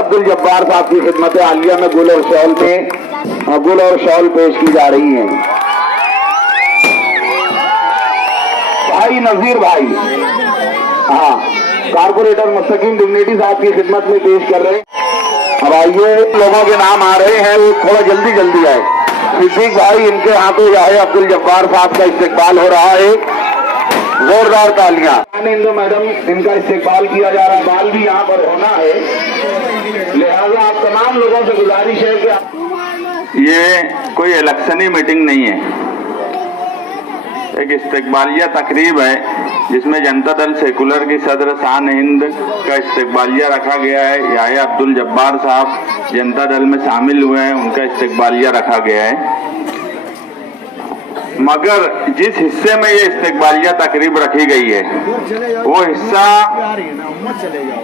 अब्दुल जब्बार साहब की खिदमत आलिया में गुल और शॉल पेश की जा रही हैं। भाई नजीर भाई, हाँ, कारपोरेटर मुस्तकीम डिग्निटी साहब की खिदमत में पेश कर रहे हैं। अब आइए, लोगों के नाम आ रहे हैं, वो थोड़ा जल्दी आए। सिद्दीक भाई, इनके हाथों याहे अब्दुल जब्बार साहब का इस्तेकबाल हो रहा है, जोरदार तालियां। इंदु मैडम, इनका इस्तेकबाल किया जा रहा है, बाल भी यहाँ पर होना है, लिहाजा आप तमाम लोगों से गुजारिश है कि ये कोई इलेक्शनी मीटिंग नहीं है, एक इस्तेकबालिया तकरीब है जिसमें जनता दल सेकुलर की सदर शान हिंद का इस्तेकबालिया रखा गया है। याहे अब्दुल जब्बार साहब जनता दल में शामिल हुए हैं, उनका इस्तेकबालिया रखा गया है। मगर जिस हिस्से में ये इस्तेकबालिया तकरीब रखी गई है वो हिस्सा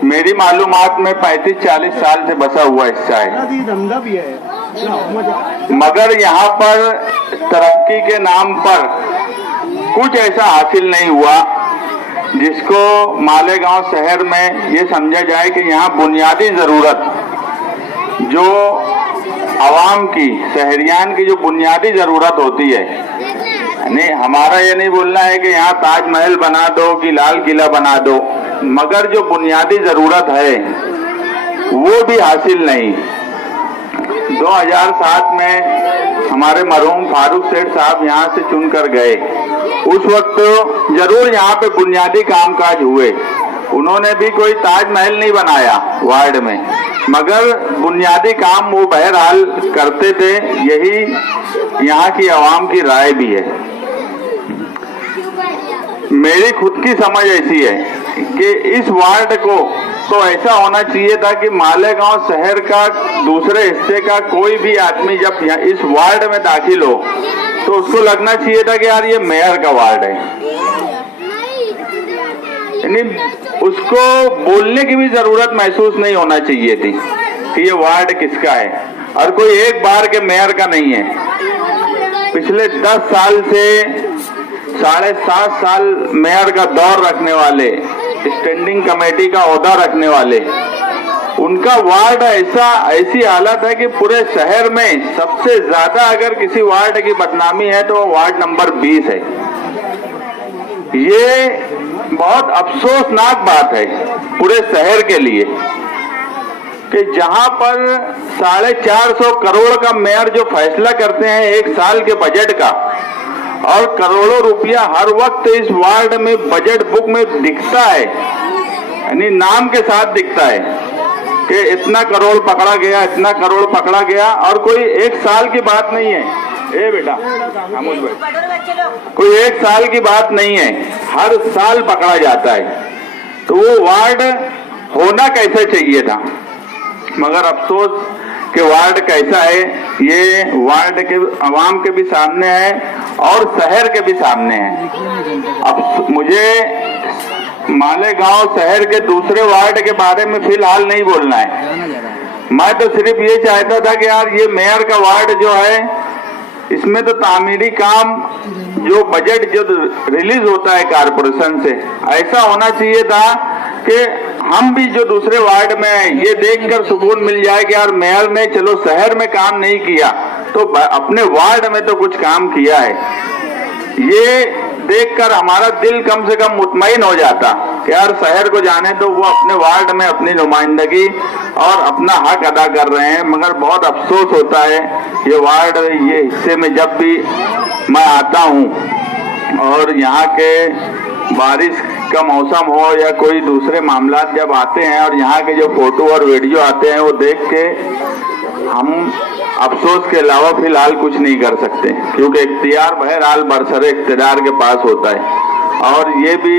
मेरी मालूमात में 35-40 साल से बसा हुआ हिस्सा है, मगर यहाँ पर तरक्की के नाम पर कुछ ऐसा हासिल नहीं हुआ जिसको मालेगांव शहर में ये समझा जाए कि यहाँ बुनियादी जरूरत जो आवाम की, शहरियान की जो बुनियादी जरूरत होती है, नहीं, हमारा ये नहीं बोलना है कि यहाँ ताजमहल बना दो कि लाल किला बना दो, मगर जो बुनियादी जरूरत है वो भी हासिल नहीं। 2007 में हमारे मरहूम फारूक सेठ साहब यहाँ से चुनकर गए, उस वक्त जरूर यहाँ पे बुनियादी कामकाज हुए, उन्होंने भी कोई ताजमहल नहीं बनाया वार्ड में, मगर बुनियादी काम वो बहरहाल करते थे। यही यहाँ की आवाम की राय भी है। मेरी खुद की समझ ऐसी है कि इस वार्ड को तो ऐसा होना चाहिए था कि मालेगांव शहर का दूसरे हिस्से का कोई भी आदमी जब इस वार्ड में दाखिल हो तो उसको लगना चाहिए था कि यार ये मेयर का वार्ड है, यानी उसको बोलने की भी जरूरत महसूस नहीं होना चाहिए थी कि ये वार्ड किसका है, और कोई एक बार के मेयर का नहीं है। पिछले 10 साल से 7.5 साल मेयर का दौर रखने वाले, स्टैंडिंग कमेटी का ओहदा रखने वाले, उनका वार्ड ऐसी हालत है कि पूरे शहर में सबसे ज्यादा अगर किसी वार्ड की बदनामी है तो वार्ड नंबर 20 है। ये बहुत अफसोसनाक बात है पूरे शहर के लिए कि जहां पर 450 करोड़ का मेयर जो फैसला करते हैं एक साल के बजट का, और करोड़ों रुपया हर वक्त इस वार्ड में बजट बुक में दिखता है, यानी नाम के साथ दिखता है कि इतना करोड़ पकड़ा गया, इतना करोड़ पकड़ा गया, और कोई एक साल की बात नहीं है। ए बेटा खामोश बैठ, कोई एक साल की बात नहीं है, हर साल पकड़ा जाता है। तो वो वार्ड होना कैसे चाहिए था, मगर अफसोस कि वार्ड कैसा है ये वार्ड के आवाम के भी सामने है और शहर के भी सामने है। अब मुझे मालेगांव शहर के दूसरे वार्ड के बारे में फिलहाल नहीं बोलना है, मैं तो सिर्फ ये चाहता था कि यार ये मेयर का वार्ड जो है इसमें तो तामीरी काम जो बजट जो रिलीज होता है कारपोरेशन से, ऐसा होना चाहिए था कि हम भी जो दूसरे वार्ड में ये देखकर सुकून मिल जाए कि यार मेयर ने चलो शहर में काम नहीं किया तो अपने वार्ड में तो कुछ काम किया है। ये देखकर हमारा दिल कम से कम मुतमईन हो जाता कि यार शहर को जाने तो वो अपने वार्ड में अपनी नुमाइंदगी और अपना हक अदा कर रहे हैं। मगर बहुत अफसोस होता है ये वार्ड, ये हिस्से में जब भी मैं आता हूँ और यहाँ के बारिश का मौसम हो या कोई दूसरे मामला जब आते हैं और यहाँ के जो फोटो और वीडियो आते हैं वो देख के हम अफसोस के अलावा फिलहाल कुछ नहीं कर सकते, क्योंकि इख्तियार बहरहाल बरसरे इख्तियार के पास होता है। और ये भी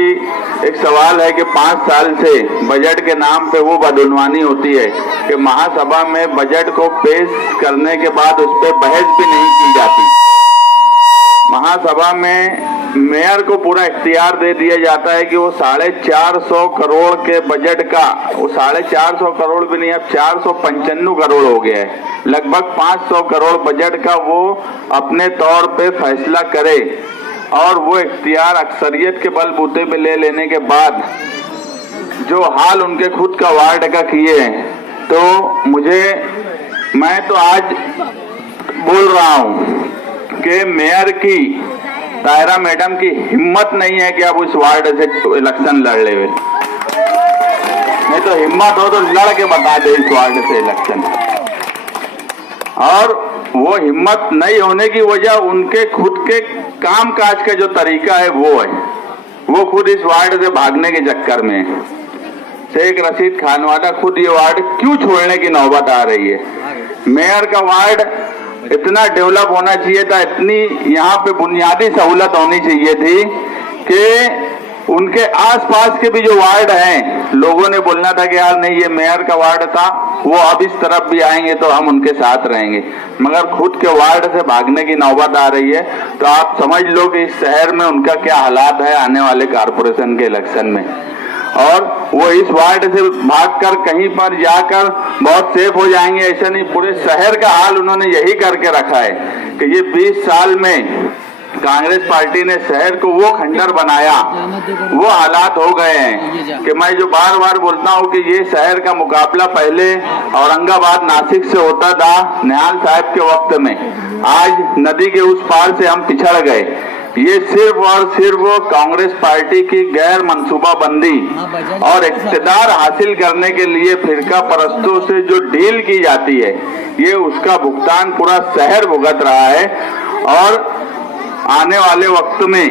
एक सवाल है कि 5 साल से बजट के नाम पे वो बदउनवानी होती है कि महासभा में बजट को पेश करने के बाद उस पर बहस भी नहीं की जाती। महासभा में मेयर को पूरा इख्तियार दे दिया जाता है कि वो 450 करोड़ के बजट का, वो 450 करोड़ भी नहीं, अब 495 करोड़ हो गया है, लगभग 500 करोड़ बजट का वो अपने तौर पे फैसला करे। और वो इख्तियार अक्सरियत के बलबूते पे ले लेने के बाद जो हाल उनके खुद का वार्ड का किए हैं तो मैं तो आज बोल रहा हूँ कि मेयर की तायरा मैडम की हिम्मत नहीं है कि अब उस वार्ड से इलेक्शन लड़ ले, नहीं तो हिम्मत हो तो लड़ के बता दे इस वार्ड से इलेक्शन। और वो हिम्मत नहीं होने की वजह उनके खुद के काम काज का जो तरीका है वो खुद इस वार्ड से भागने के चक्कर में है। शेख रशीद खानवाला खुद ये वार्ड क्यों छोड़ने की नौबत आ रही है? मेयर का वार्ड इतना डेवलप होना चाहिए था, इतनी यहाँ पे बुनियादी सहूलत होनी चाहिए थी कि उनके आसपास के भी जो वार्ड हैं, लोगों ने बोलना था कि यार नहीं ये मेयर का वार्ड था, वो अब इस तरफ भी आएंगे तो हम उनके साथ रहेंगे, मगर खुद के वार्ड से भागने की नौबत आ रही है। तो आप समझ लो कि इस शहर में उनका क्या हालात है आने वाले कारपोरेशन के इलेक्शन में। और वो इस वार्ड से भागकर कहीं पर जाकर बहुत सेफ हो जाएंगे ऐसा नहीं, पूरे शहर का हाल उन्होंने यही करके रखा है कि ये 20 साल में कांग्रेस पार्टी ने शहर को वो खंडर बनाया, वो हालात हो गए हैं कि मैं जो बार बार बोलता हूँ कि ये शहर का मुकाबला पहले औरंगाबाद नासिक से होता था निहाल साहब के वक्त में, आज नदी के उस पार से हम पिछड़ गए। ये सिर्फ और सिर्फ कांग्रेस पार्टी की गैर मंसूबाबंदी और इक़्तिदार हासिल करने के लिए फिरका परस्तों से जो डील की जाती है, ये उसका भुगतान पूरा शहर भुगत रहा है। और आने वाले वक्त में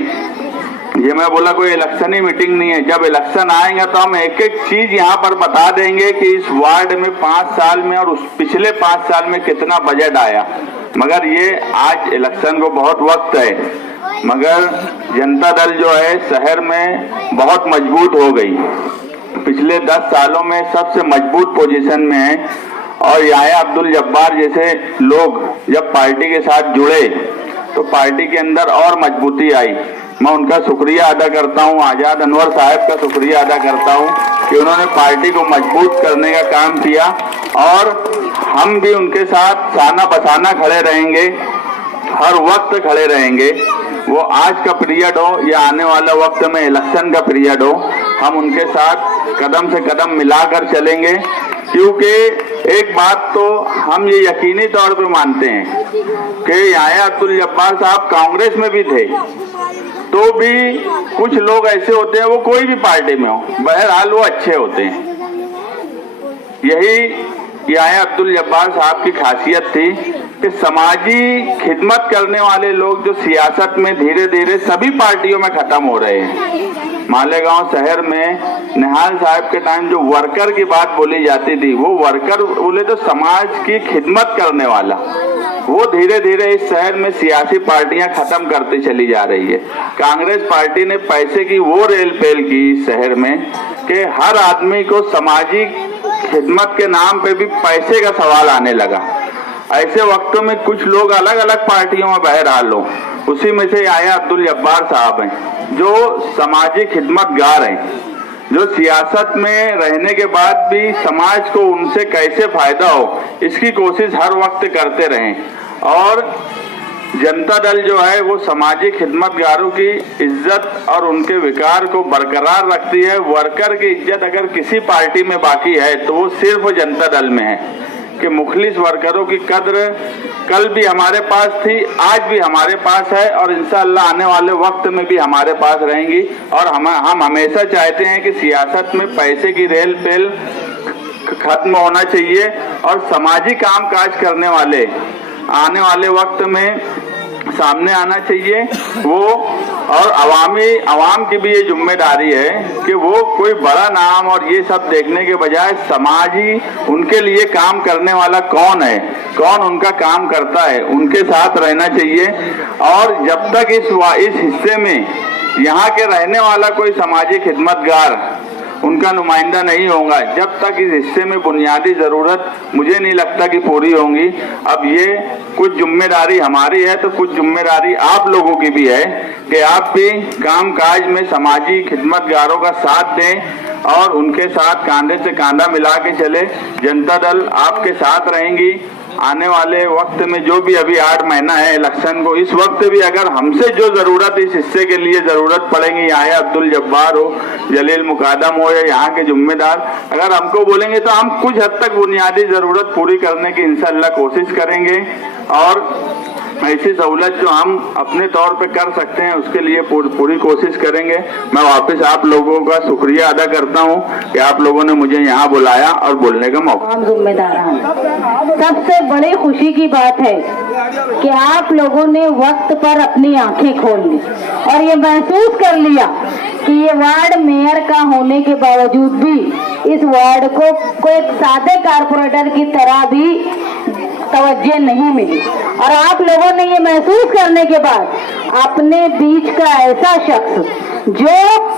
ये मैं बोला कोई इलेक्शनी मीटिंग नहीं है, जब इलेक्शन आएगा तो हम एक एक चीज यहाँ पर बता देंगे कि इस वार्ड में 5 साल में और उस पिछले 5 साल में कितना बजट आया। मगर ये आज इलेक्शन को बहुत वक्त है, मगर जनता दल जो है शहर में बहुत मजबूत हो गई, पिछले 10 सालों में सबसे मजबूत पोजीशन में है। और याया अब्दुल जब्बार जैसे लोग जब पार्टी के साथ जुड़े तो पार्टी के अंदर और मजबूती आई। मैं उनका शुक्रिया अदा करता हूं, आजाद अनवर साहब का शुक्रिया अदा करता हूं कि उन्होंने पार्टी को मजबूत करने का काम किया। और हम भी उनके साथ साना बसाना खड़े रहेंगे, हर वक्त खड़े रहेंगे। वो आज का पीरियड हो या आने वाला वक्त में इलेक्शन का पीरियड हो, हम उनके साथ कदम से कदम मिलाकर चलेंगे। क्योंकि एक बात तो हम ये यकीनी तौर पे मानते हैं कि याया अब्दुल जब्बार साहब कांग्रेस में भी थे, तो भी कुछ लोग ऐसे होते हैं, वो कोई भी पार्टी में हो, बहरहाल वो अच्छे होते हैं। यही याया अब्दुल जब्बार साहब की खासियत थी कि समाजी खिदमत करने वाले लोग जो सियासत में धीरे धीरे सभी पार्टियों में खत्म हो रहे हैं। मालेगांव शहर में निहाल साहब के टाइम जो वर्कर की बात बोली जाती थी, वो वर्कर बोले तो समाज की खिदमत करने वाला, वो धीरे धीरे इस शहर में सियासी पार्टियां खत्म करती चली जा रही है। कांग्रेस पार्टी ने पैसे की वो रेल पेल की इस शहर में कि हर आदमी को सामाजिक खिदमत के नाम पे भी पैसे का सवाल आने लगा। ऐसे वक्तों में कुछ लोग अलग अलग पार्टियों में बहरहाल हो, उसी में से याया अब्दुल जब्बार साहब हैं जो सामाजिक खिदमतगार हैं, जो सियासत में रहने के बाद भी समाज को उनसे कैसे फायदा हो इसकी कोशिश हर वक्त करते रहें। और जनता दल जो है वो सामाजिक खिदमतगारों की इज्जत और उनके विकार को बरकरार रखती है। वर्कर की इज्जत अगर किसी पार्टी में बाकी है तो वो सिर्फ जनता दल में है कि मुखलिस वर्करों की कद्र कल भी हमारे पास थी, आज भी हमारे पास है और इंशाअल्लाह आने वाले वक्त में भी हमारे पास रहेंगी। और हम हमेशा चाहते हैं कि सियासत में पैसे की रेल पेल खत्म होना चाहिए और सामाजिक काम काज करने वाले आने वाले वक्त में सामने आना चाहिए वो। और अवाम की भी ये जिम्मेदारी है कि वो कोई बड़ा नाम और ये सब देखने के बजाय समाजी उनके लिए काम करने वाला कौन है, कौन उनका काम करता है, उनके साथ रहना चाहिए। और जब तक इस हिस्से में यहाँ के रहने वाला कोई सामाजिक खिदमतगार उनका नुमाइंदा नहीं होगा, जब तक इस हिस्से में बुनियादी जरूरत मुझे नहीं लगता कि पूरी होंगी। अब ये कुछ जिम्मेदारी हमारी है तो कुछ जिम्मेदारी आप लोगों की भी है कि आप भी काम काज में समाजी खिदमतगारों का साथ दें और उनके साथ कांधे से कांधा मिला के चले। जनता दल आपके साथ रहेंगी आने वाले वक्त में जो भी अभी 8 महीना है इलेक्शन को, इस वक्त भी अगर हमसे जो जरूरत इस हिस्से के लिए जरूरत पड़ेगी, यहाँ अब्दुल जब्बार हो, जलील मुकादम हो या यहाँ के जिम्मेदार अगर हमको बोलेंगे तो हम कुछ हद तक बुनियादी जरूरत पूरी करने की इंशाअल्लाह कोशिश करेंगे। और ऐसी सहूलत जो हम अपने तौर पे कर सकते हैं उसके लिए पूरी कोशिश करेंगे। मैं वापस आप लोगों का शुक्रिया अदा करता हूं कि आप लोगों ने मुझे यहाँ बुलाया और बोलने का मौका। हम जिम्मेदार हैं। सबसे बड़ी खुशी की बात है कि आप लोगों ने वक्त पर अपनी आंखें खोल ली और ये महसूस कर लिया कि ये वार्ड मेयर का होने के बावजूद भी इस वार्ड को एक सादे कारपोरेटर की तरह भी तवज्जो नहीं मिली। और आप लोगों ने ये महसूस करने के बाद अपने बीच का ऐसा शख्स जो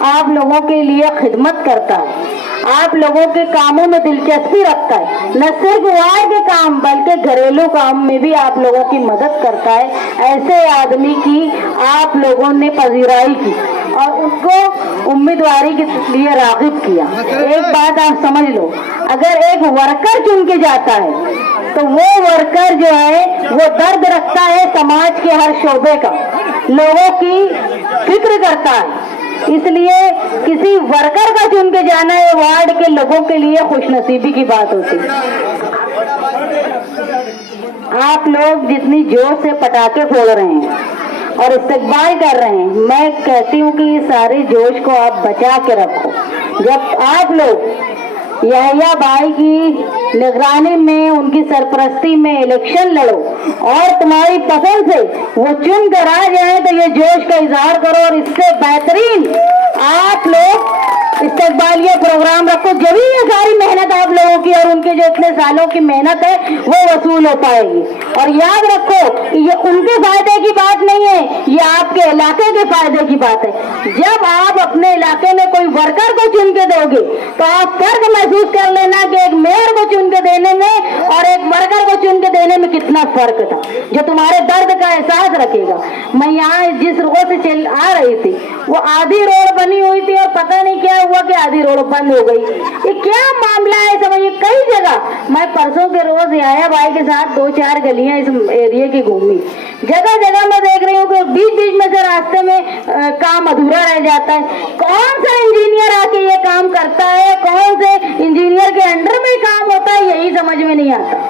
आप लोगों के लिए खिदमत करता है, आप लोगों के कामों में दिलचस्पी रखता है, न सिर्फ वार्ड के काम बल्कि घरेलू काम में भी आप लोगों की मदद करता है, ऐसे आदमी की आप लोगों ने पजीराई की और उनको उम्मीदवारी के लिए राग़िब किया। एक बात आप समझ लो, अगर एक वर्कर चुन के जाता है तो वो वर्कर जो है वो दर्द रखता है समाज के हर शोबे का, लोगों की फिक्र करता है। इसलिए किसी वर्कर का चुन के जाना ये वार्ड के लोगों के लिए खुशनसीबी की बात होती है। आप लोग जितनी जोर से पटाखे फोड़ रहे हैं और इस्तकबाल कर रहे हैं, मैं कहती हूँ कि इस सारे जोश को आप बचा के रखो। जब आप लोग यहिया भाई की निगरानी में, उनकी सरपरस्ती में इलेक्शन लड़ो और तुम्हारी पसंद से वो चुन कर आ जाए तो ये जोश का इजहार करो और इससे बेहतरीन आप लोग इस्तकबालिया प्रोग्राम रखो। जब भी ये सारी मेहनत आप लोगों की और उनके जो इतने सालों की मेहनत है वो वसूल हो पाएगी। और याद रखो ये उनके फायदे की बात नहीं है, ये आपके इलाके के फायदे की बात है। जब आप अपने इलाके में कोई वर्कर को चुन के दोगे तो आप फर्क महसूस कर लेना कि एक मेयर को चुन के देने में और एक वर्कर को चुन के देने में कितना फर्क था, जो तुम्हारे दर्द का एहसास रखेगा। मैं यहाँ जिस रोड से चल आ रही थी वो आधी रोड बनी हुई थी और पता नहीं क्या हुआ कि आधी रोड बंद हो गई। ये क्या मामला है समझिए। कई जगह मैं परसों के रोज आया भाई के साथ 2-4 गलियां इस एरिया की घूमी, जगह जगह मैं देख रही हूँ कि बीच बीच में से रास्ते में काम अधूरा रह जाता है। कौन सा इंजीनियर आके ये काम करता है, कौन से इंजीनियर के अंडर में काम होता है, यही समझ में नहीं आता।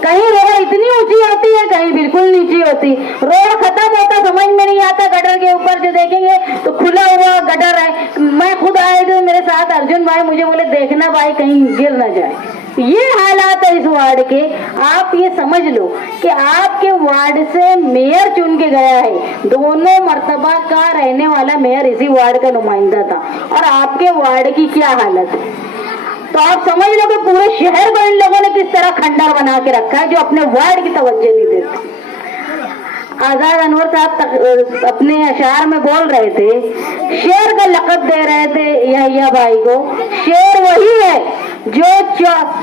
कहीं रोड इतनी ऊंची होती है, कहीं बिल्कुल नीची होती, रोड खत्म होता समझ में नहीं आता। गटर के ऊपर जो देखेंगे तो खुला हुआ गटर है। मैं खुद आए थे, मेरे साथ अर्जुन भाई, मुझे बोले देखना भाई कहीं गिर ना जाए। ये हालात है इस वार्ड के। आप ये समझ लो कि आपके वार्ड से मेयर चुन के गया है, दोनों मर्तबा का रहने वाला मेयर इसी वार्ड का नुमाइंदा था, और आपके वार्ड की क्या हालत है तो आप समझ लो कि पूरे शहर को इन लोगों ने किस तरह खंडर बना के रखा है, जो अपने वार्ड की तवज्जो नहीं देते। आजाद अनवर साहब अपने अशार में बोल रहे थे, शेर का लक़ब दे रहे थे यहिया भाई को। शेर वही है जो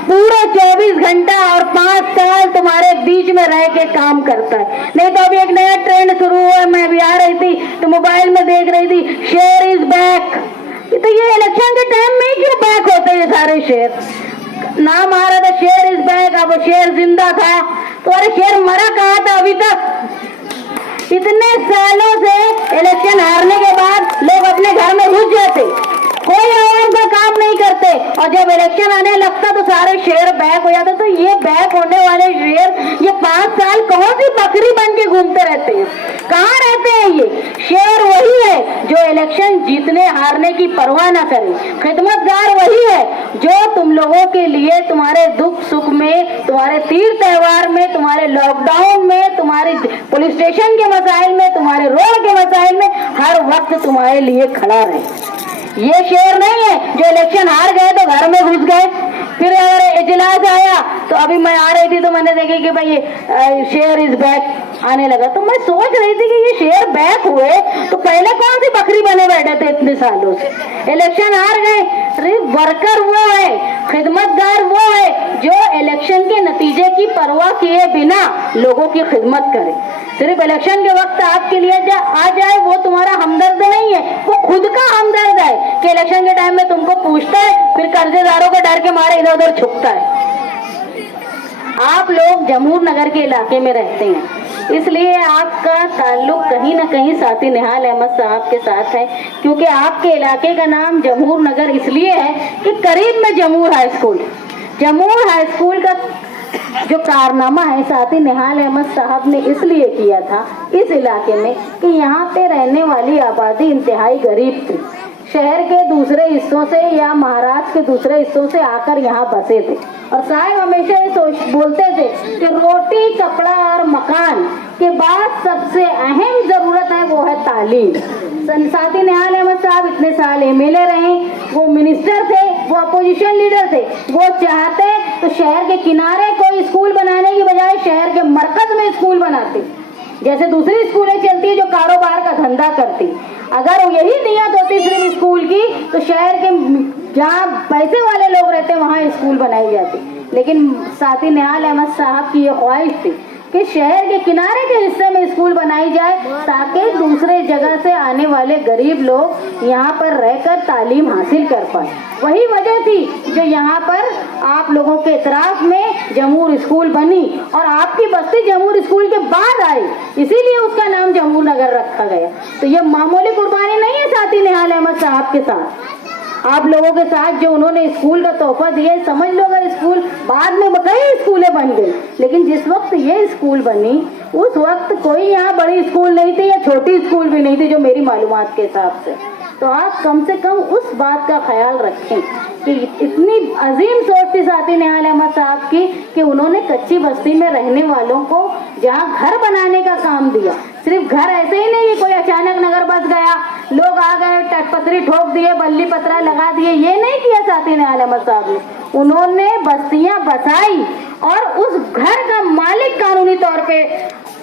पूरे 24 घंटा और 5 साल तुम्हारे बीच में रह के काम करता है। नहीं तो अभी एक नया ट्रेंड शुरू हुआ, मैं भी आ रही थी तो मोबाइल में देख रही थी, शेर इज बैक। तो ये इलेक्शन के टाइम में ही क्यों बैक होते हैं ये सारे शेर? नाम आ रहा था शेर इज बैक, अब शेर जिंदा था तो अरे शेर मरा कहाँ था अभी तक? इतने सालों से इलेक्शन हारने के बाद लोग अपने घर में घुस जाते, कोई आवाम का काम नहीं करते, और जब इलेक्शन आने लगता तो सारे शेर बैक हो जाते। तो ये बैक होने वाले शेर ये 5 साल कौन सी बकरी बन के घूमते रहते हैं? कहाँ रहते हैं ये? शेर वही है जो इलेक्शन जीतने हारने की परवाह ना करे। खिदमतगार वही है जो तुम लोगों के लिए तुम्हारे दुख सुख में, तुम्हारे तीर त्योहार में, तुम्हारे लॉकडाउन में, तुम्हारे पुलिस स्टेशन के मसाइल में, तुम्हारे रोड के मसाइल में हर वक्त तुम्हारे लिए खड़ा रहे। ये शेर नहीं है जो इलेक्शन हार गए तो घर में घुस गए। फिर अगर इजलास आया तो अभी मैं आ रही थी तो मैंने देखी कि भाई शेर इज बैक आने लगा, तो मैं सोच रही थी कि ये शेर बैक हुए तो पहले कौन सी बकरी बने बैठे थे इतने सालों से? इलेक्शन हार गए। अरे वर्कर वो है, खिदमतगार वो है जो इलेक्शन के नतीजे की परवाह किए बिना लोगों की खिदमत करे। सिर्फ इलेक्शन के वक्त आपके लिए आ जाए वो तुम्हारा हमदर्द नहीं है, वो खुद का हमदर्द है कि इलेक्शन के टाइम में तुमको पूछता है, फिर कर्जेदारों को डर के मारे इधर उधर छुपता है। आप लोग जमूर नगर के इलाके में रहते हैं, इसलिए आपका ताल्लुक कहीं ना कहीं साथी निहाल अहमद साहब के साथ है, क्योंकि आपके इलाके का नाम जमूर नगर इसलिए है कि करीब में जमूर हाई स्कूल का जो कारनामा है साथी निहाल अहमद साहब ने इसलिए किया था इस इलाके में कि यहाँ पे रहने वाली आबादी इंतहाई गरीब थी। शहर के दूसरे हिस्सों से या महाराष्ट्र के दूसरे हिस्सों से आकर यहाँ बसे थे, और साहब हमेशा ये बोलते थे कि रोटी, कपड़ा और मकान के बाद सबसे अहम जरूरत है वो है तालीम। साथी निहाल अहमद साहब इतने साल एमएलए रहे, वो मिनिस्टर थे, वो अपोजिशन लीडर थे, वो चाहते तो शहर के किनारे कोई स्कूल बनाने की बजाय शहर के मरकज में स्कूल बनाते, जैसे दूसरी स्कूलें चलती है जो कारोबार का धंधा करती। अगर यही नियत होती सिर्फ स्कूल की तो शहर के जहाँ पैसे वाले लोग रहते वहाँ स्कूल बनाई जाती, लेकिन साथी निहाल अहमद साहब की ये ख्वाहिश थी कि शहर के किनारे के हिस्से में स्कूल बनाई जाए ताकि दूसरे जगह से आने वाले गरीब लोग यहाँ पर रहकर तालीम हासिल कर पाए। वही वजह थी जो यहाँ पर आप लोगों के इतराफ में जमूर स्कूल बनी और आपकी बस्ती जमूर स्कूल के बाद आई, इसीलिए उसका नाम जमूर नगर रखा गया। तो ये मामूली कुर्बानी नहीं है साथी निहाल अहमद साहब के साथ, आप लोगों के साथ जो उन्होंने स्कूल का तोहफा दिया। समझ लो अगर स्कूल बाद में कई स्कूलें बन गई, लेकिन जिस वक्त ये स्कूल बनी उस वक्त कोई यहाँ बड़ी स्कूल नहीं थी या छोटी स्कूल भी नहीं थी जो मेरी मालूमात के हिसाब से। तो आप कम से कम उस बात का ख्याल रखें कि इतनी अजीम सोच थी साथी निहाल अहमद साहब की कि उन्होंने कच्ची बस्ती में रहने वालों को जहाँ घर बनाने का काम दिया। सिर्फ घर ऐसे ही नहीं, कोई अचानक नगर बस गया, लोग आ गए, टटपतरी ठोक दिए, बल्ली पतरा लगा दिए, ये नहीं किया साथी निहाल अहमद साहब ने। उन्होंने बस्तियां बसाई और उस घर का मालिक कानूनी तौर पे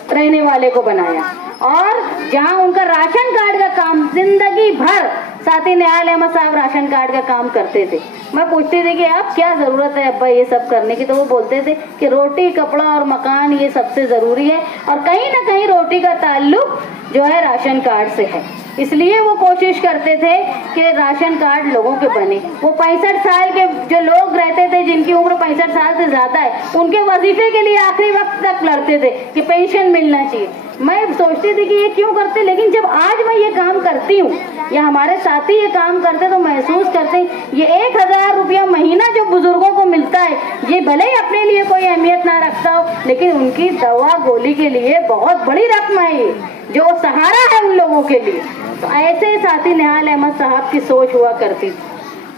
रहने वाले को बनाया, और जहां उनका राशन कार्ड का काम जिंदगी भर साथी निहाल अहमद साहब राशन कार्ड का काम करते थे। मैं पूछती थी कि आप क्या जरूरत है अब्बा ये सब करने की, तो वो बोलते थे कि रोटी, कपड़ा और मकान ये सबसे जरूरी है, और कहीं ना कहीं रोटी का ताल्लुक जो है राशन कार्ड से है, इसलिए वो कोशिश करते थे कि राशन कार्ड लोगों के बने। वो 65 साल के जो लोग रहते थे जिनकी उम्र 65 साल से ज्यादा है, उनके वजीफे के लिए आखिरी वक्त तक लड़ते थे कि पेंशन मिलना चाहिए। मैं सोचती थी कि ये क्यों करते, लेकिन जब आज मैं ये काम करती हूँ या हमारे साथी ये काम करते तो महसूस करते ये 1000 रुपया महीना जो बुजुर्गों को मिलता है, ये भले ही अपने लिए कोई अहमियत ना रखता हो, लेकिन उनकी दवा गोली के लिए बहुत बड़ी रकम है ये, जो सहारा है उन लोगों के लिए। तो ऐसे साथी निहाल अहमद साहब की सोच हुआ करती थी,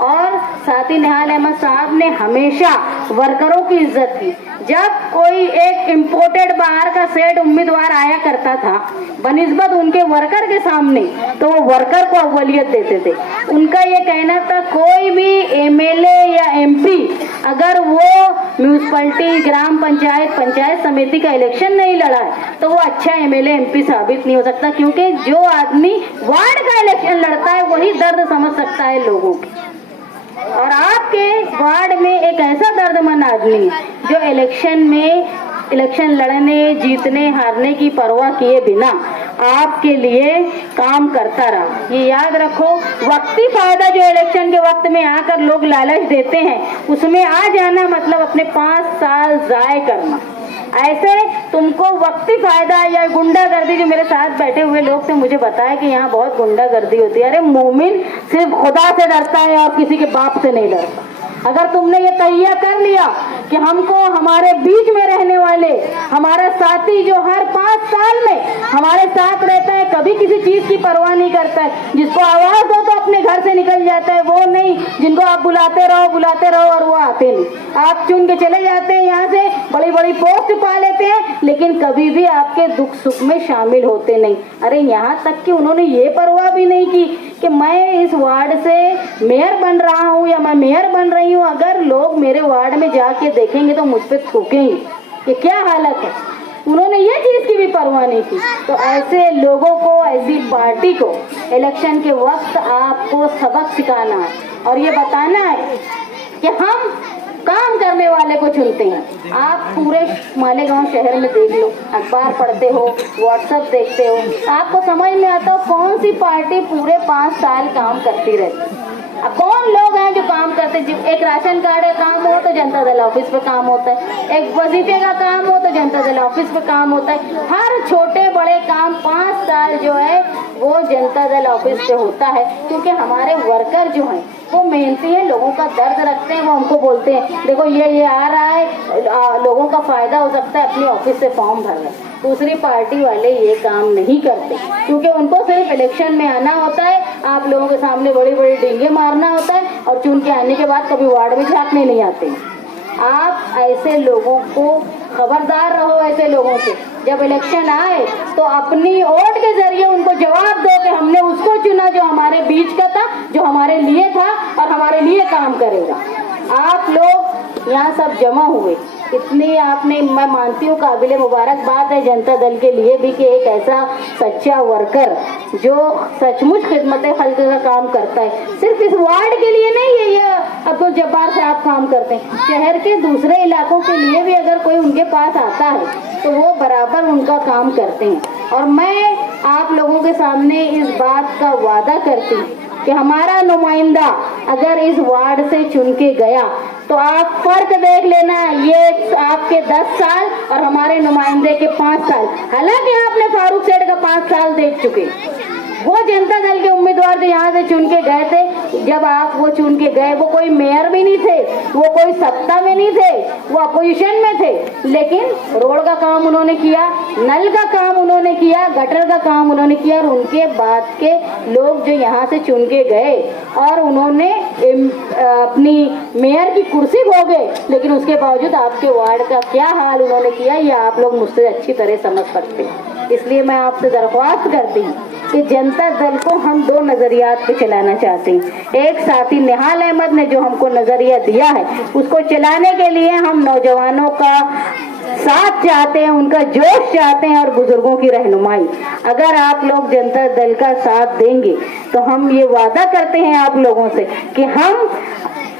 और साथी निहाल अहमद साहब ने हमेशा वर्करों की इज्जत की। जब कोई एक इम्पोर्टेड बाहर का सेठ उम्मीदवार आया करता था बनिस्बत उनके वर्कर के सामने, तो वो वर्कर को अव्वलियत देते थे। उनका ये कहना था कोई भी एमएलए या एमपी अगर वो म्यूनसिपैलिटी, ग्राम पंचायत, पंचायत समिति का इलेक्शन नहीं लड़ा है तो वो अच्छा एमएलए एमपी साबित नहीं हो सकता, क्योंकि जो आदमी वार्ड का इलेक्शन लड़ता है वही दर्द समझ सकता है लोगों की। और आपके वार्ड में एक ऐसा दर्दमंद आदमी है जो इलेक्शन लड़ने, जीतने, हारने की परवाह किए बिना आपके लिए काम करता रहा। ये याद रखो, वक्ती फायदा जो इलेक्शन के वक्त में आकर लोग लालच देते हैं, उसमें आ जाना मतलब अपने 5 साल जाय करना। ऐसे तुमको वक्ती फायदा या गुंडागर्दी, जो मेरे साथ बैठे हुए लोग थे मुझे बताया कि यहाँ बहुत गुंडागर्दी होती है। अरे मोमिन सिर्फ खुदा से डरता है और किसी के बाप से नहीं डरता। अगर तुमने ये तैयार कर लिया कि हमको हमारे बीच में रहने वाले हमारा साथी जो हर 5 साल में हमारे साथ रहता है, कभी किसी चीज की परवाह नहीं करता है, जिसको आवाज दो तो अपने घर से निकल जाता है, वो नहीं जिनको आप बुलाते रहो और वो आते नहीं, आप चुन के चले जाते हैं, यहाँ से बड़ी बड़ी पोस्ट पा लेते हैं, लेकिन कभी भी आपके दुख सुख में शामिल होते नहीं। अरे यहाँ तक कि उन्होंने ये परवाह भी नहीं की कि मैं इस वार्ड से मेयर बन रहा हूँ या मैं मेयर बन रही हूँ, अगर लोग मेरे वार्ड में जाके देखेंगे तो मुझ पे थूकेंगे, ये क्या हालत है। उन्होंने ये चीज की भी परवाह नहीं की। तो ऐसे लोगों को, ऐसी पार्टी को इलेक्शन के वक्त आपको सबक सिखाना है और ये बताना है कि हम काम करने वाले को चुनते हैं। आप पूरे मालेगांव शहर में देख लो, अखबार पढ़ते हो, व्हाट्सएप देखते हो, आपको समझ में आता हो कौन सी पार्टी पूरे 5 साल काम करती रहती। अब कौन लोग हैं जो काम करते हैं? एक राशन कार्ड का काम हो तो जनता दल ऑफिस पे काम होता है, एक वजीफे का काम हो तो जनता दल ऑफिस पे काम होता है। हर छोटे बड़े काम 5 साल जो है वो जनता दल ऑफिस पे होता है, क्योंकि हमारे वर्कर जो हैं वो मेहनती है, लोगों का दर्द रखते हैं। वो हमको बोलते हैं देखो ये आ रहा है, लोगों का फायदा हो सकता है, अपनी ऑफिस से फॉर्म भर रहे। दूसरी पार्टी वाले ये काम नहीं करते, क्योंकि उनको सिर्फ इलेक्शन में आना होता है, आप लोगों के सामने बड़ी बड़ी डींगे मारना होता है, और चुन के आने के बाद कभी वार्ड में झांकने नहीं आते। आप ऐसे लोगों को खबरदार रहो, ऐसे लोगों से जब इलेक्शन आए तो अपनी वोट के जरिए उनको जवाब दो कि हमने उसको चुना जो हमारे बीच का था, जो हमारे लिए था और हमारे लिए काम करेगा। आप लोग यहाँ सब जमा हुए, इतनी आपने, मैं मानती हूँ काबिले मुबारकबाद है जनता दल के लिए भी कि एक ऐसा सच्चा वर्कर जो सचमुच खिदमत खल्क का काम करता है। सिर्फ इस वार्ड के लिए नहीं है, ये अब्दुल जब्बार साहब काम करते हैं, शहर के दूसरे इलाकों के लिए भी अगर कोई उनके पास आता है तो वो बराबर उनका काम करते हैं। और मैं आप लोगों के सामने इस बात का वादा करती हूँ कि हमारा नुमाइंदा अगर इस वार्ड से चुन के गया तो आप फर्क देख लेना, ये आपके 10 साल और हमारे नुमाइंदे के 5 साल। हालांकि आपने फारूक सेठ का 5 साल देख चुके, वो जनता दल के उम्मीदवार जो यहाँ से चुन के गए थे, जब आप वो चुन के गए वो कोई मेयर भी नहीं थे, वो कोई सत्ता में नहीं थे, वो अपोजिशन में थे, लेकिन रोड का काम उन्होंने किया, नल का काम उन्होंने किया, गटर का काम उन्होंने किया। और उनके बाद के लोग जो यहाँ से चुन के गए और उन्होंने अपनी मेयर की कुर्सी खो गए, लेकिन उसके बावजूद आपके वार्ड का क्या हाल उन्होंने किया ये आप लोग मुझसे अच्छी तरह समझ सकते हैं। इसलिए मैं आपसे दरख्वास्त करती हूँ कि जनता दल को हम 2 नजरियात पे चलाना चाहते हैं। एक साथी निहाल अहमद ने जो हमको नजरिया दिया है उसको चलाने के लिए हम नौजवानों का साथ चाहते हैं, उनका जोश चाहते हैं और बुजुर्गों की रहनुमाई। अगर आप लोग जनता दल का साथ देंगे तो हम ये वादा करते हैं आप लोगों से कि हम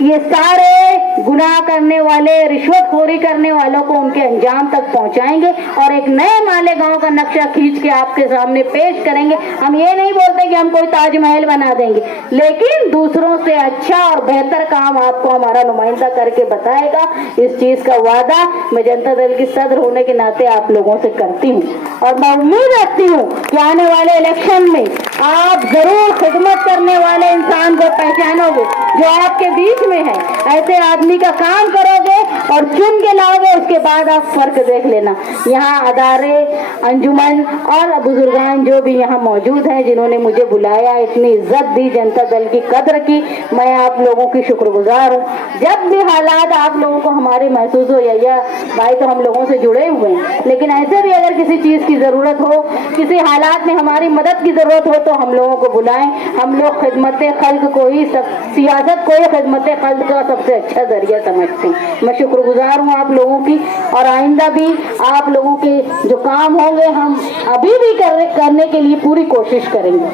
ये सारे गुनाह करने वाले, रिश्वतखोरी करने वालों को उनके अंजाम तक पहुंचाएंगे और एक नए मालेगांव का नक्शा खींच के आपके सामने पेश करेंगे। हम ये नहीं बोलते कि हम कोई ताजमहल बना देंगे, लेकिन दूसरों से अच्छा और बेहतर काम आपको हमारा नुमाइंदा करके बताएगा। इस चीज का वादा मैं जनता दल की सदर होने के नाते आप लोगों से करती हूँ और मैं उम्मीद रखती हूँ कि आने वाले इलेक्शन में आप जरूर खिदमत करने वाले इंसान को पहचानोगे जो आपके बीच में है। ऐसे आदमी का काम करोगे और चुन के लाओगे, उसके बाद आप फर्क देख लेना। यहाँ अदारे, अंजुमन और बुजुर्गान जो भी यहाँ मौजूद हैं, जिन्होंने मुझे बुलाया, इतनी इज्जत दी, जनता दल की कद्र की, मैं आप लोगों की शुक्रगुजार हूँ। जब भी हालात आप लोगों को हमारे महसूस हो, या भाई तो हम लोगों से जुड़े हुए हैं, लेकिन ऐसे भी अगर किसी चीज की जरूरत हो, किसी हालात में हमारी मदद की जरूरत हो तो हम लोगों को बुलाएं। हम लोग खिदमत खल्क को ही, सियासत को ही खिदमत खल्क का सबसे अच्छा जरिया समझते हैं। मैं शुक्रगुजार हूँ आप लोगों की और आइंदा भी आप लोगों के जो काम होंगे हम अभी भी करने के लिए पूरी कोशिश करेंगे।